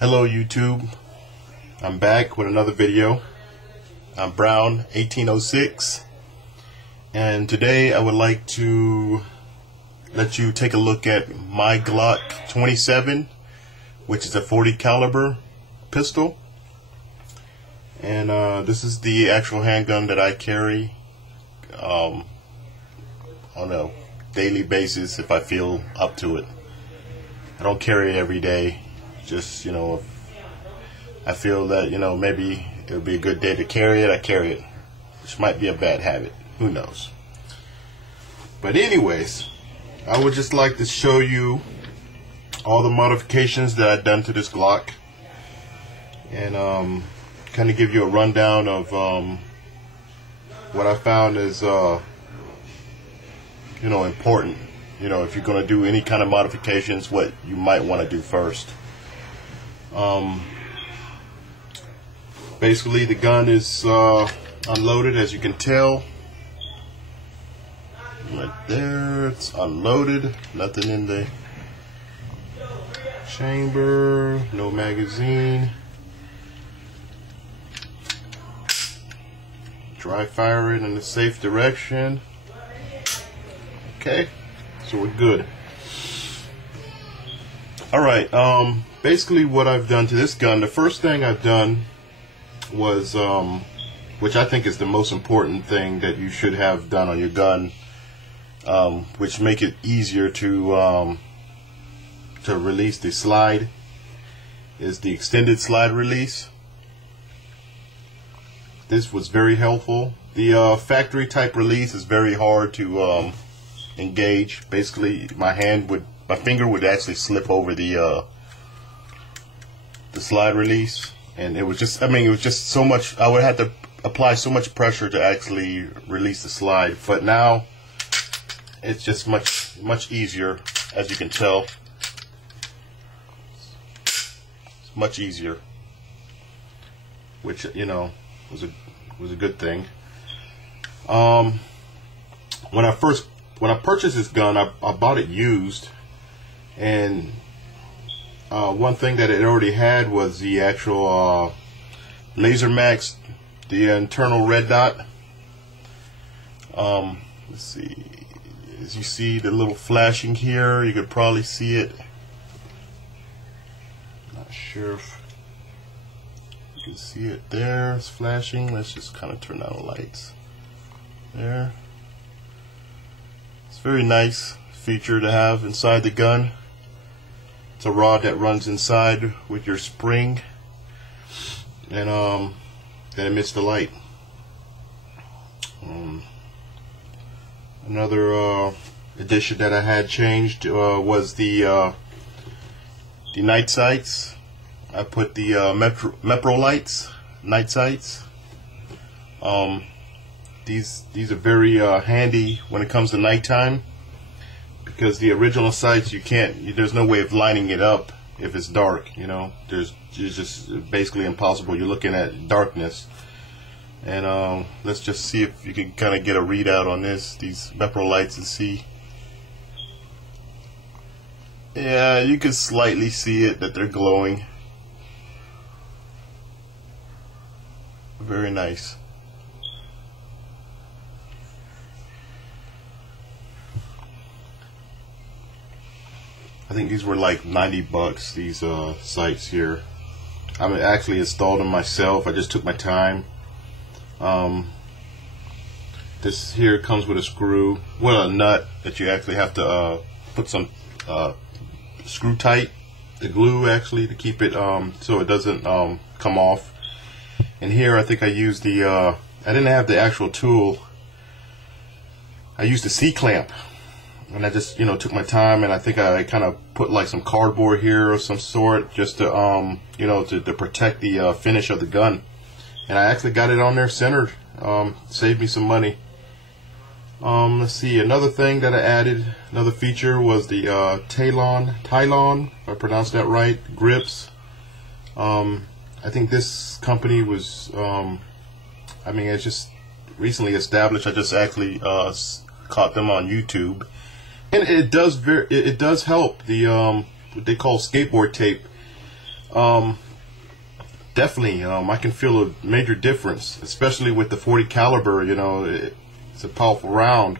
Hello YouTube, I'm back with another video. I'm Brown 1806, and today I would like to let you take a look at my Glock 27, which is a 40 caliber pistol, and this is the actual handgun that I carry on a daily basis if I feel up to it. I don't carry it every day. Just, if I feel that, maybe it would be a good day to carry it, I carry it. Which might be a bad habit. Who knows? But anyways, I would just like to show you all the modifications that I've done to this Glock. And kind of give you a rundown of what I found is, important. If you're going to do any kind of modifications, what you might want to do first. Basically the gun is unloaded, as you can tell right there. It's unloaded, nothing in the chamber, no magazine. Dry fire it in a safe direction. Okay, so we're good. Alright, basically what I've done to this gun, the first thing I've done was, which I think is the most important thing that you should have done on your gun, which make it easier to release the slide, is the extended slide release. This was very helpful. The factory type release is very hard to engage. Basically, my finger would actually slip over the slide release, and it was just, it was just so much. I would have to apply so much pressure to actually release the slide. But now it's just much easier, as you can tell. It's much easier, which was a good thing. When I purchased this gun, I bought it used, and one thing that it already had was the actual Lasermax, the internal red dot. Let's see, as you see the little flashing here, you could probably see it. Not sure if you can see it there. It's flashing. Let's just kind of turn down the lights there. It's a very nice feature to have inside the gun. It's a rod that runs inside with your spring, and that emits the light. Another addition that I had changed was the night sights. I put the meprolights night sights. These are very handy when it comes to nighttime, because the original sights, there's no way of lining it up if it's dark. It's just basically impossible. You're looking at darkness. And let's just see if you can kind of get a readout on these meprolights, and see. Yeah, you can slightly see it, that they're glowing. Very nice. I think these were like 90 bucks, these sights here. I actually installed them myself. I just took my time. This here comes with a screw, a nut that you actually have to put some screw tight, the glue actually, to keep it so it doesn't come off. And here I think I used the I didn't have the actual tool. I used the C-clamp. And I just, took my time, and I think I kind of put like some cardboard here or some sort, just to, to protect the finish of the gun. And I actually got it on there centered. Saved me some money. Let's see, another thing that I added, another feature, was the Talon, if I pronounced that right, grips. I think this company was, it's just recently established. I just actually caught them on YouTube. And it does help. The what they call skateboard tape Definitely, I can feel a major difference, especially with the 40 caliber. You know, it's a powerful round.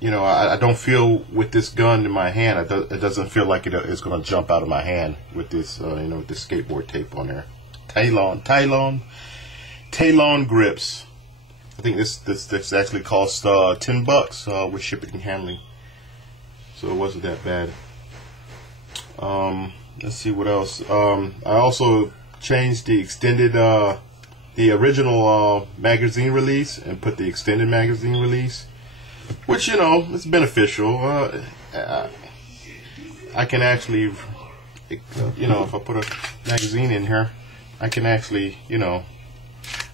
You know, I don't feel with this gun in my hand. It doesn't feel like it's going to jump out of my hand with this, you know, with this skateboard tape on there. Talon grips. I think this actually cost $10 with shipping and handling, so it wasn't that bad. Let's see what else. I also changed the extended, the original magazine release and put the extended magazine release, which, you know, it's beneficial. I can actually, you know, if I put a magazine in here, I can actually, you know,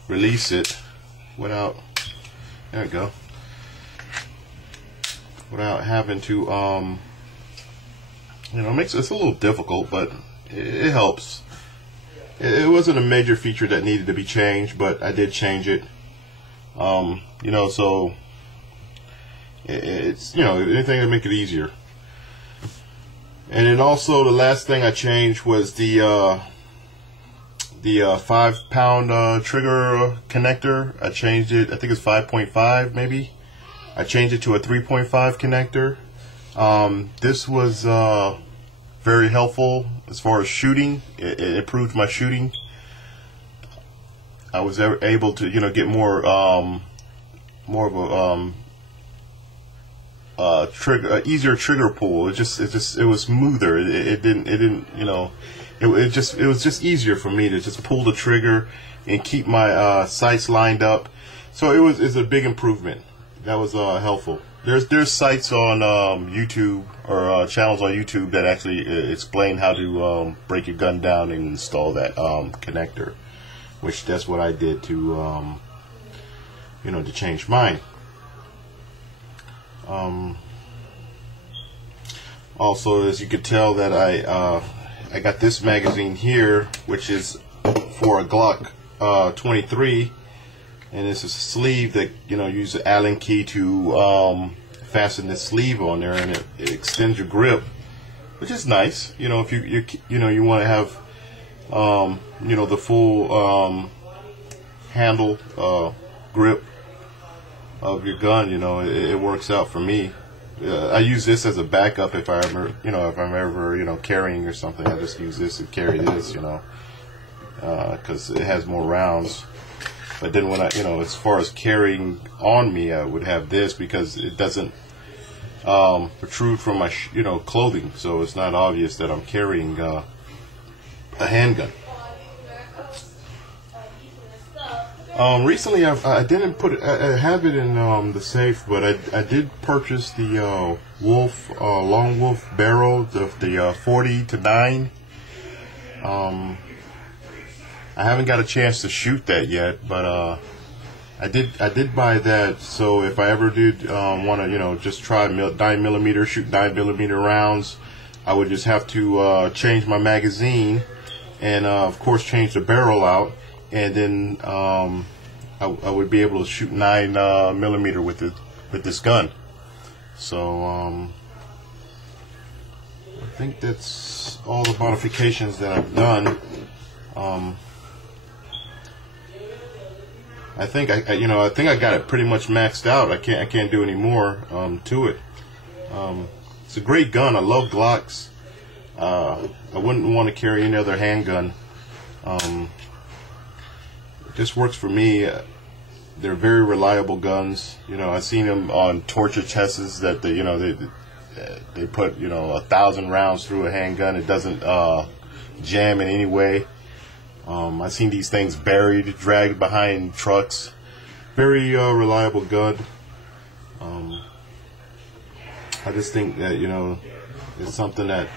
release it without, there we go, without having to, you know, it's a little difficult, but it helps. It wasn't a major feature that needed to be changed, but I did change it. You know, so it's, you know, anything to make it easier. And then also the last thing I changed was the 5-pound trigger connector. I changed it, I think it's 5.5 maybe. I changed it to a 3.5 connector. This was very helpful as far as shooting. It improved my shooting. I was able to, you know, get more of a easier trigger pull. It was smoother. It didn't, you know, it was just easier for me to just pull the trigger and keep my sights lined up. So it's a big improvement. That was helpful. There's sites on YouTube, or channels on YouTube that actually explain how to break your gun down and install that connector, which that's what I did to you know, to change mine. Also, as you could tell, that I got this magazine here, which is for a Glock 23. And it's a sleeve that, you know, use the Allen key to fasten this sleeve on there, and it extends your grip, which is nice. You know, if you know, you want to have you know, the full handle grip of your gun. You know, it works out for me. I use this as a backup if I ever, you know, if I'm ever, you know, carrying or something. I just use this to carry this, you know, because it has more rounds. But then when I, you know, as far as carrying on me, I would have this because it doesn't protrude from my, you know, clothing, so it's not obvious that I'm carrying a handgun. Recently, I didn't put it, I have it in the safe, but I did purchase the Long Wolf barrel, the 40-9. I haven't got a chance to shoot that yet, but I did buy that. So if I ever did want to, you know, just try 9mm, shoot 9mm rounds, I would just have to change my magazine, and of course change the barrel out, and then I would be able to shoot 9mm with this gun. So I think that's all the modifications that I've done. I think I got it pretty much maxed out. I can't do any more to it. It's a great gun. I love Glocks. I wouldn't want to carry any other handgun. It just works for me. They're very reliable guns. You know, I've seen them on torture tests that they put, you know, 1,000 rounds through a handgun. It doesn't jam in any way. I've seen these things buried, dragged behind trucks. Very reliable gun. I just think that, you know, it's something that,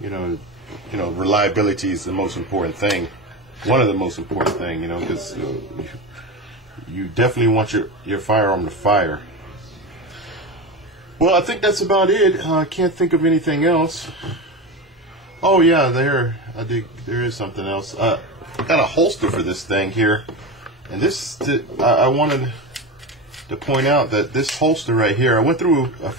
you know, reliability is the most important thing. One of the most important thing, you know, because you definitely want your firearm to fire. Well, I think that's about it. I can't think of anything else. Oh yeah, there is something else. I got a holster for this thing here, and I wanted to point out that this holster right here, I went through a